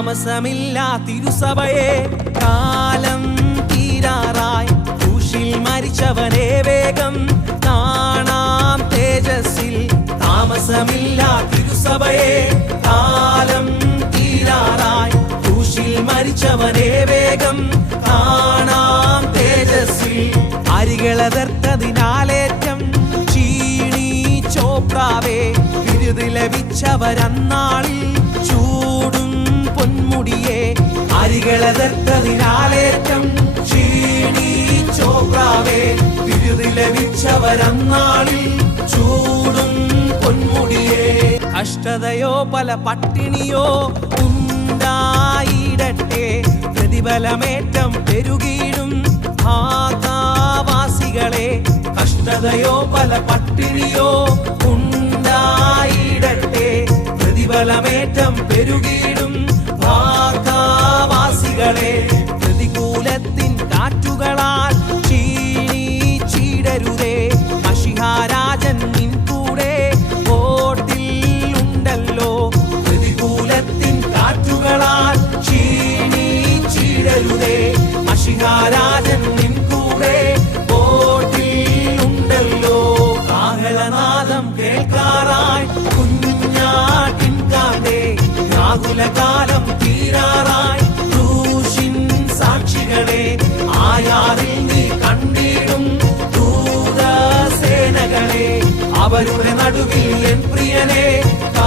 താമസമില്ല തിരുസഭയെ കാലം തീരാറായി. ക്രൂശിൽ മരിച്ചവനെ വേഗം കാണാം തേജസ്സിൽ. താമസമില്ല തിരുസഭയെ കാലം തീരാറായി. ക്രൂശിൽ മരിച്ചവനെ വേഗം കാണാം തേജസ്സിൽ. അരികളതിനാലേറ്റം ചീണി ചോപ്രാവേ വിരുത് ലഭിച്ചവരന്നാളിൽ അരികളെതിർത്തതിനാലേറ്റം ചീണി തിരുതി വിരുത് ലഭിച്ചവരന്നാളിൽ ചൂടും പൊന്മുടിയെ. കഷ്ടതയോ പല പട്ടിണിയോ ഉണ്ടായിടട്ടെ പ്രതിഫലമേറ്റം പെരുകീടും ഭാഗാവാസികളെ. കഷ്ടതയോ പല പട്ടിണിയോ ഉണ്ടായിടട്ടെ പ്രതിഫലമേറ്റം പെരുകിയിടും ഭാഗവാസികളെ പ്രതികൂലത്തിൻ കാറ്റുകളാൽ ക്ഷീണിച്ചിടരുതേ മഷിഹാരാജൻ നിൻ കൂടെ ഓട്ടിൽ ഉണ്ടല്ലോ. പ്രതികൂലത്തിൻ കാറ്റുകളാൽ ക്ഷീണിച്ചിടരുതേ മഷിഹാരാജൻ നിൻ കൂടെ ഓട്ടിൽ ഉണ്ടല്ലോ. കാഹളനാദം കേൾക്കാറായി. കുഞ്ഞാട്ടിൻ കാണ്ടേ രാഹുലകാലം തീരാറായി. അവരുടെ നടുവിൽ എൻ പ്രിയനെ കാ